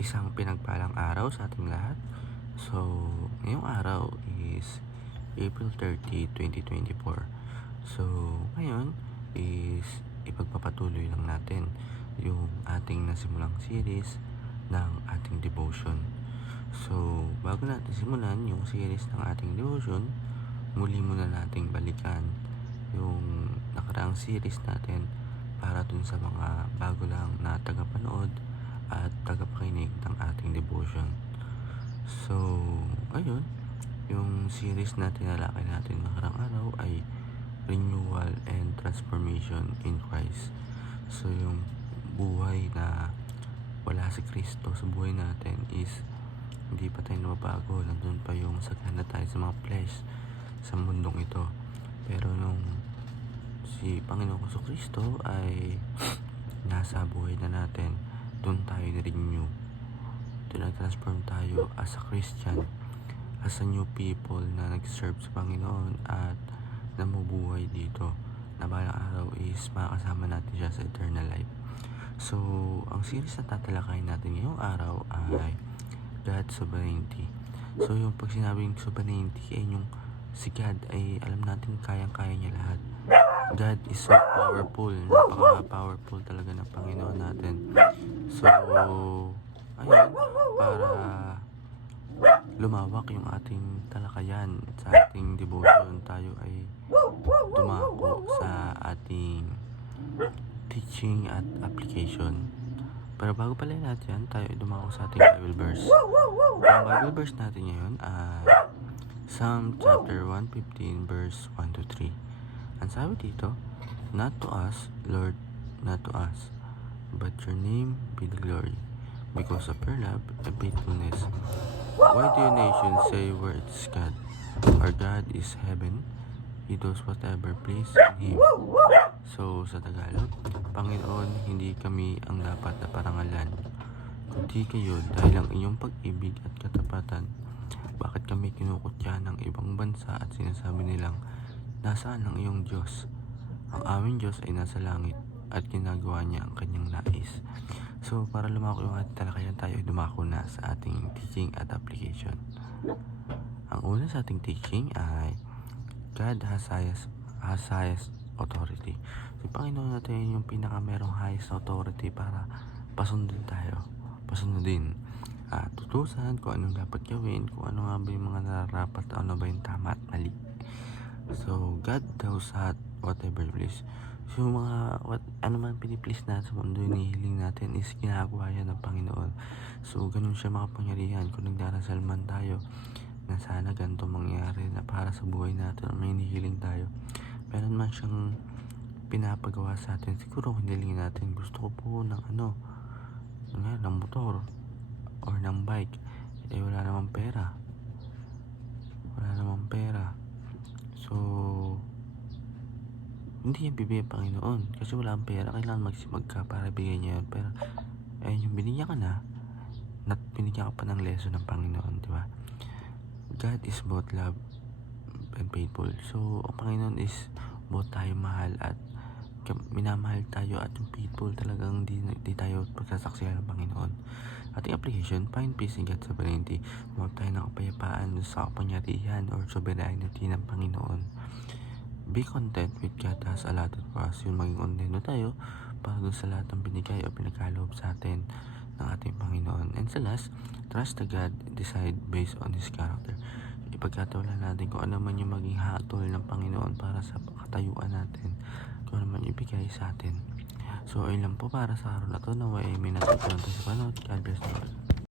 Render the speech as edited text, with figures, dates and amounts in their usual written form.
Isang pinagpalang araw sa ating lahat. So, ngayong araw is April 30, 2024. So, ngayon is ipagpapatuloy lang natin yung ating nasimulang series ng ating devotion. So, bago natin simulan yung series ng ating devotion, muli muna nating balikan yung nakaraang series natin para dun sa mga bago lang na tagapanood at tagapakinig ng ating devotion. So, ayun, yung series na tinalakay natin nakarang araw ay Renewal and Transformation in Christ. So, yung buhay na wala si Kristo sa buhay natin is hindi pa tayo nababago. Nandun pa yung sagana tayo sa mga flesh sa mundong ito. Pero nung si Panginoong Kristo ay nasa buhay na natin, doon tayo na-renew. Doon na-transform tayo as a Christian, as a new people na nag-serve sa Panginoon at namubuhay dito na balang araw is makakasama natin siya sa eternal life. So, ang series na tatalakayin natin ngayong araw ay God's sovereignty. So, yung pag sinabing sovereignty ay yung si God ay alam natin kayang-kaya niya lahat. God is so powerful. Napaka-powerful talaga ng Panginoon natin. So, ayun, para lumawak yung ating talakayan sa ating devotion, tayo ay dumako sa ating teaching at application. Pero bago pala natin, tayo ay dumako sa ating Bible verse. Ang Bible verse natin ngayon ay Psalm chapter 115 verse 1-3. Ang sabi dito, "Not to us, Lord, not to us, but your name be the glory, because of your love and faithfulness. Why do you nations say where it is God? Our God is heaven. He does whatever please in Him." So, sa Tagalog, Panginoon, hindi kami ang dapat na parangalan, kundi kayo dahil ang inyong pag-ibig at katapatan. Bakit kami kinukutya ng ibang bansa at sinasabi nilang, "Nasaan ang iyong Diyos?" Ang aming Diyos ay nasa langit at ginagawa niya ang kanyang nais. So, para lumako yung ating talakayan, tayo ay dumako na sa ating teaching at application. Ang una sa ating teaching ay God has highest authority. Si Panginoon natin yung merong highest authority para pasundin tayo. Pasundin. Tutusan kung anong dapat gawin, kung ano nga ba yung mga nararapat, ano ba yung tama at mali. So, God does whatever please. So, ano man piniplease natin sa mundo, yung hihiling natin is ginagawa yan ng Panginoon. So, ganun siya makapangyarihan. Kung nagdarasal man tayo na sana ganito mangyari na para sa buhay natin, may hinihiling tayo, meron man siyang pinapagawa sa atin. Siguro kung hilingin natin, gusto ko po ng ng motor or ng bike, wala namang pera. So, hindi yan bibigay Panginoon kasi wala ang pera. Kailangan magsipag ka para bigay niya yun. Pero ayun, yung binigyan ka na binigyan ka pa ng lesson ng Panginoon, di ba? God is both love and faithful. So, ang Panginoon is both tayo mahal at minamahal tayo, at yung faithful talagang di tayo pagsasaksihan ng Panginoon. Ating application, find peace in God's sovereignty. Huwag tayo ng kapayapaan sa kapangyarihan or sovereignty ng Panginoon. Be content with God has allotted for us. Yung maging kontento tayo para doon sa lahat ng binigay o pinagkaloob sa atin ng ating Panginoon. And sa last, trust the God, decide based on His character. Ipagkatawalan natin kung ano man yung maging hatol ng Panginoon para sa katayuan natin, kung ano man ibigay sa atin. So, ayun lang po para sa araw na to. Naway may natutunan tayo sa panood. God bless you all.